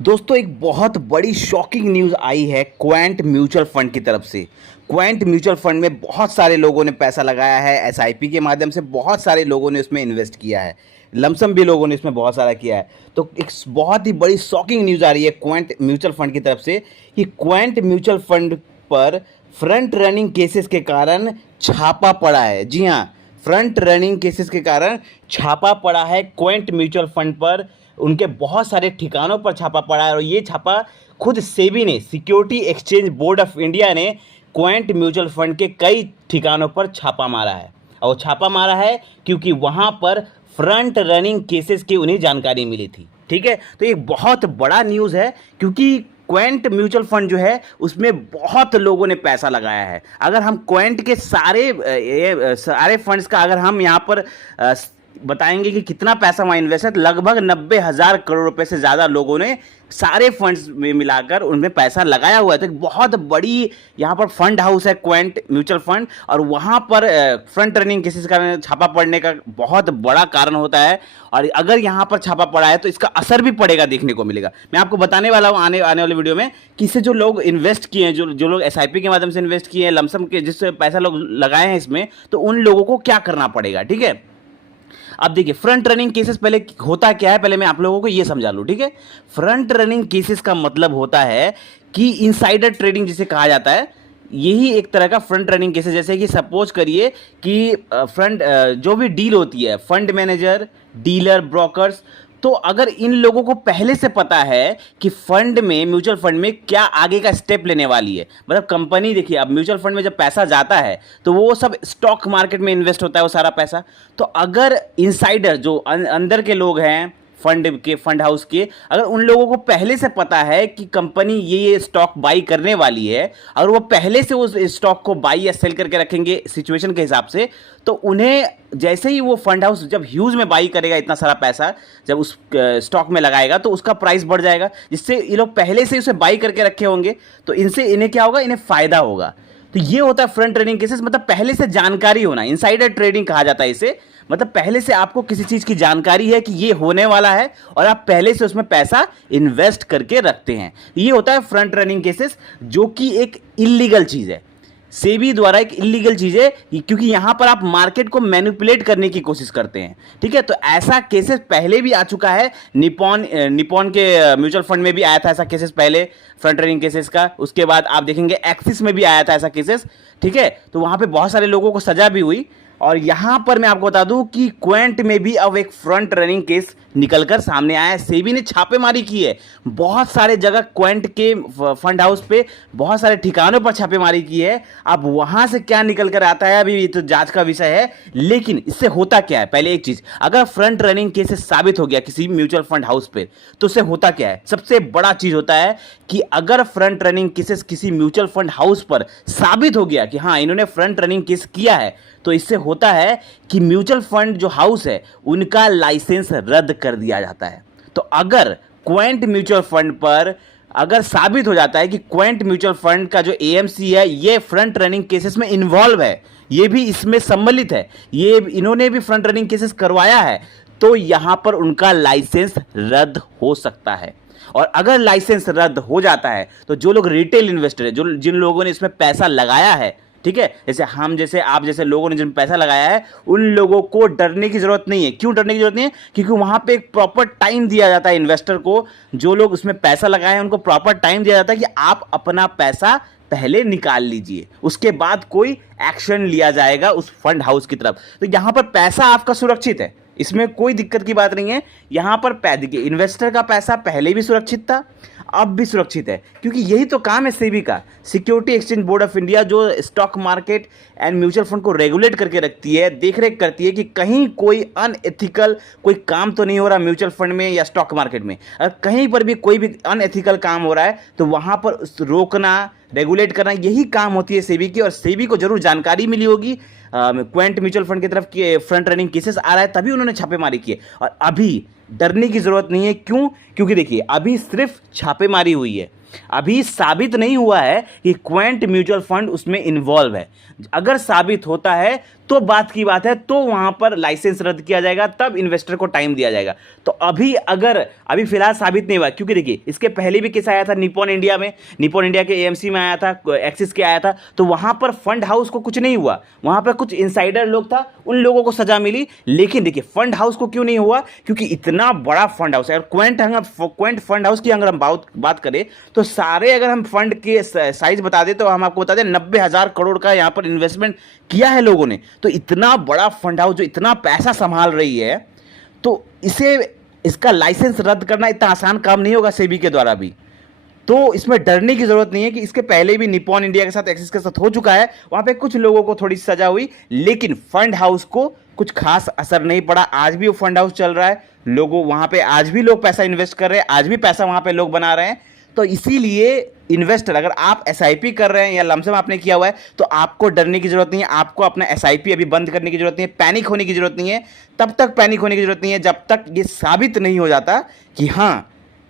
दोस्तों एक बहुत बड़ी शॉकिंग न्यूज़ आई है क्वेंट म्यूचुअल फंड की तरफ से। क्वेंट म्यूचुअल फंड में बहुत सारे लोगों ने पैसा लगाया है। एसआईपी के माध्यम से बहुत सारे लोगों ने उसमें इन्वेस्ट किया है। लमसम भी लोगों ने इसमें बहुत सारा किया है। तो एक बहुत ही बड़ी शॉकिंग न्यूज़ आ रही है क्वेंट म्यूचुअल फंड की तरफ से कि क्वेंट म्यूचुअल फंड पर फ्रंट रनिंग केसेस के कारण छापा पड़ा है। जी हाँ, फ्रंट रनिंग केसेस के कारण छापा पड़ा है क्वेंट म्यूचुअल फंड पर। उनके बहुत सारे ठिकानों पर छापा पड़ा है और ये छापा खुद सेबी ने, security exchange board of India ने क्वेंट म्यूचुअल फंड के कई ठिकानों पर छापा मारा है। और छापा मारा है क्योंकि वहाँ पर फ्रंट रनिंग केसेस की उन्हें जानकारी मिली थी। ठीक है, तो ये बहुत बड़ा न्यूज़ है क्योंकि क्वेंट म्यूचुअल फंड जो है उसमें बहुत लोगों ने पैसा लगाया है। अगर हम क्वेंट के सारे फंड्स का अगर हम यहाँ पर बताएंगे कि कितना पैसा वहाँ इन्वेस्ट है, तो लगभग 90,000 करोड़ रुपए से ज़्यादा लोगों ने सारे फंड्स में मिलाकर उनमें पैसा लगाया हुआ है। तो एक बहुत बड़ी यहाँ पर फंड हाउस है क्वेंट म्यूचुअल फंड, और वहाँ पर फ्रंट रनिंग केसेस का छापा पड़ने का बहुत बड़ा कारण होता है। और अगर यहाँ पर छापा पड़ा है तो इसका असर भी पड़ेगा, देखने को मिलेगा। मैं आपको बताने वाला हूँ आने वाले वीडियो में कि इससे जो लोग इन्वेस्ट किए हैं, जो लोग एसआईपी के माध्यम से इन्वेस्ट किए हैं, लमसम के जिससे पैसा लोग लगाए हैं इसमें, तो उन लोगों को क्या करना पड़ेगा। ठीक है, अब देखिए फ्रंट रनिंग केसेस पहले होता क्या है, पहले मैं आप लोगों को ये समझा लूं। ठीक है, फ्रंट रनिंग केसेस का मतलब होता है कि इनसाइडर ट्रेडिंग जिसे कहा जाता है, यही एक तरह का फ्रंट रनिंग केसेस। जैसे कि सपोज करिए कि जो भी डील होती है, फंड मैनेजर, डीलर, ब्रोकर्स, तो अगर इन लोगों को पहले से पता है कि फंड में, म्यूचुअल फंड में क्या आगे का स्टेप लेने वाली है, मतलब कंपनी, देखिए अब म्यूचुअल फंड में जब पैसा जाता है तो वो सब स्टॉक मार्केट में इन्वेस्ट होता है वो सारा पैसा। तो अगर इनसाइडर जो अंदर के लोग हैं फंड हाउस के, अगर उन लोगों को पहले से पता है कि कंपनी ये स्टॉक बाई करने वाली है, और वो पहले से उस स्टॉक को बाई या सेल करके रखेंगे सिचुएशन के हिसाब से, तो उन्हें जैसे ही वो फंड हाउस जब ह्यूज में बाई करेगा, इतना सारा पैसा जब उस स्टॉक में लगाएगा तो उसका प्राइस बढ़ जाएगा, जिससे ये लोग पहले से उसे बाई करके रखे होंगे, तो इनसे इन्हें क्या होगा, इन्हें फायदा होगा। तो ये होता है फ्रंट रनिंग केसेस, मतलब पहले से जानकारी होना, इनसाइडर ट्रेडिंग कहा जाता है इसे। मतलब पहले से आपको किसी चीज की जानकारी है कि ये होने वाला है और आप पहले से उसमें पैसा इन्वेस्ट करके रखते हैं, ये होता है फ्रंट रनिंग केसेस, जो कि एक इलीगल चीज है, सेबी द्वारा एक इलीगल चीज है, क्योंकि यहां पर आप मार्केट को मैनिपुलेट करने की कोशिश करते हैं। ठीक है, तो ऐसा केसेस पहले भी आ चुका है, निपॉन के म्यूचुअल फंड में भी आया था ऐसा केसेस पहले, फ्रंट रनिंग केसेस का। उसके बाद आप देखेंगे एक्सिस में भी आया था ऐसा केसेस। ठीक है, तो वहां पे बहुत सारे लोगों को सजा भी हुई। और यहां पर मैं आपको बता दूं कि क्वेंट में भी अब एक फ्रंट रनिंग केस निकलकर सामने आया है। सेबी ने छापेमारी की है बहुत सारे जगह, क्वेंट के फंड हाउस पे बहुत सारे ठिकानों पर छापेमारी की है। अब वहां से क्या निकल कर आता है अभी ये तो जांच का विषय है, लेकिन इससे होता क्या है, पहले एक चीज, अगर फ्रंट रनिंग केस साबित हो गया किसी म्यूचुअल फंड हाउस पे, तो उससे होता क्या है, सबसे बड़ा चीज होता है कि अगर फ्रंट रनिंग केसेस किसी म्यूचुअल फंड हाउस पर साबित हो गया कि हाँ इन्होंने फ्रंट रनिंग केस किया है, तो इससे होता है कि म्यूचुअल फंड जो हाउस है उनका लाइसेंस रद्द कर दिया जाता है। तो अगर क्वेंट म्यूचुअल फंड पर अगर साबित हो जाता है कि क्वेंट म्यूचुअल फंड का जो एएमसी है ये फ्रंट रनिंग केसेस में इन्वॉल्व है, ये भी इसमें सम्मिलित है, ये इन्होंने भी फ्रंट रनिंग केसेस करवाया है, तो यहां पर उनका लाइसेंस रद्द हो सकता है। और अगर लाइसेंस रद्द हो जाता है तो जो लोग रिटेल इन्वेस्टर है, जो जिन लोगों ने इसमें पैसा लगाया है, ठीक है, जैसे आप जैसे लोगों ने जिन पैसा लगाया है, उन लोगों को डरने की जरूरत नहीं है। क्यों डरने की जरूरत नहीं है? क्योंकि वहां पे एक प्रॉपर टाइम दिया जाता है इन्वेस्टर को, जो लोग उसमें पैसा लगाए हैं उनको प्रॉपर टाइम दिया जाता है कि आप अपना पैसा पहले निकाल लीजिए, उसके बाद कोई एक्शन लिया जाएगा उस फंड हाउस की तरफ। तो यहां पर पैसा आपका सुरक्षित है, इसमें कोई दिक्कत की बात नहीं है। यहां पर देखिए, इन्वेस्टर का पैसा पहले भी सुरक्षित था, अब भी सुरक्षित है, क्योंकि यही तो काम है सेबी का, security exchange board of India, जो stock market and mutual fund को रेगुलेट करके रखती है, देखरेख करती है कि कहीं कोई अनएथिकल कोई काम तो नहीं हो रहा म्यूचुअल फंड में या स्टॉक मार्केट में। अगर कहीं पर भी कोई भी अनएथिकल काम हो रहा है तो वहां पर रोकना, रेगुलेट करना, यही काम होती है सेबी की। और सेबी को जरूर जानकारी मिली होगी क्वेंट म्यूचुअल फंड की तरफ कि फ्रंट रनिंग केसेस आ रहा है, तभी उन्होंने छापेमारी की है। और अभी डरने की जरूरत नहीं है। क्यों? क्योंकि देखिए अभी सिर्फ छापेमारी हुई है, अभी साबित नहीं हुआ है कि क्वेंट म्यूचुअल फंड उसमें इन्वॉल्व है। अगर साबित होता है तो बात की बात है, तो वहां पर लाइसेंस रद्द किया जाएगा, तब इन्वेस्टर को टाइम दिया जाएगा। तो अभी फिलहाल साबित नहीं हुआ, क्योंकि देखिए इसके पहले भी केस आया था निप्पॉन इंडिया में, निप्पॉन इंडिया के एएमसी में आया था, एक्सिस के आया था, तो वहां पर फंड हाउस को कुछ नहीं हुआ, वहां पर कुछ इनसाइडर लोग था, उन लोगों को सजा मिली। लेकिन देखिए फंड हाउस को क्यों नहीं हुआ, क्योंकि इतना बड़ा फंड हाउस है। अगर क्वेंट फंड हाउस की अगर हम बात करें तो सारे अगर हम फंड के साइज बता दें तो हम आपको बता दें 90,000 करोड़ का यहां पर इन्वेस्टमेंट किया है लोगों ने। तो इतना बड़ा फंड हाउस जो इतना पैसा संभाल रही है, तो इसका लाइसेंस रद्द करना इतना आसान काम नहीं होगा सेबी के द्वारा भी। तो इसमें डरने की जरूरत नहीं है कि इसके पहले भी निप्पॉन इंडिया के साथ, एक्सिस के साथ हो चुका है, वहां पे कुछ लोगों को थोड़ी सजा हुई, लेकिन फंड हाउस को कुछ खास असर नहीं पड़ा। आज भी वो फंड हाउस चल रहा है, लोगों वहां पे आज भी लोग पैसा इन्वेस्ट कर रहे हैं, आज भी पैसा वहां पे लोग बना रहे हैं। तो इसीलिए इन्वेस्टर, अगर आप एसआईपी कर रहे हैं या लमसम आपने किया हुआ है, तो आपको डरने की जरूरत नहीं है, आपको अपना एसआईपी अभी बंद करने की जरूरत नहीं है, पैनिक होने की जरूरत नहीं है। तब तक पैनिक होने की जरूरत नहीं है जब तक ये साबित नहीं हो जाता कि हाँ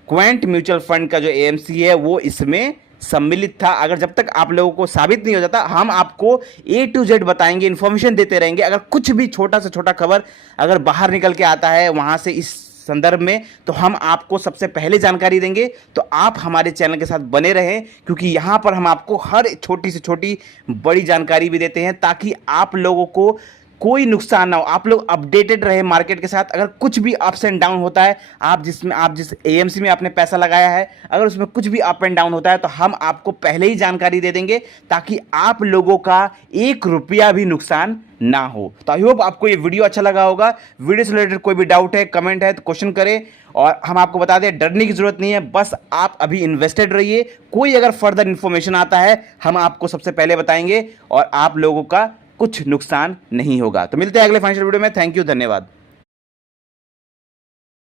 क्वेंट म्यूचुअल फंड का जो एएमसी है वो इसमें सम्मिलित था। अगर जब तक आप लोगों को साबित नहीं हो जाता, हम आपको A to Z बताएंगे, इंफॉर्मेशन देते रहेंगे। अगर कुछ भी छोटा से छोटा खबर अगर बाहर निकल के आता है वहां से इस संदर्भ में, तो हम आपको सबसे पहले जानकारी देंगे। तो आप हमारे चैनल के साथ बने रहें, क्योंकि यहाँ पर हम आपको हर छोटी से छोटी बड़ी जानकारी भी देते हैं, ताकि आप लोगों को कोई नुकसान ना हो, आप लोग अपडेटेड रहे मार्केट के साथ। अगर कुछ भी अप्स एंड डाउन होता है, आप जिस एएमसी में आपने पैसा लगाया है, अगर उसमें कुछ भी अप एंड डाउन होता है, तो हम आपको पहले ही जानकारी दे देंगे, ताकि आप लोगों का 1 रुपया भी नुकसान ना हो। तो आई होप आपको ये वीडियो अच्छा लगा होगा। वीडियो से रिलेटेड कोई भी डाउट है, कमेंट है तो क्वेश्चन करें। और हम आपको बता दें, डरने की जरूरत नहीं है, बस आप अभी इन्वेस्टेड रहिए। कोई अगर फर्दर इंफॉर्मेशन आता है, हम आपको सबसे पहले बताएंगे और आप लोगों का कुछ नुकसान नहीं होगा। तो मिलते हैं अगले फाइनेंशियल वीडियो में। थैंक यू, धन्यवाद।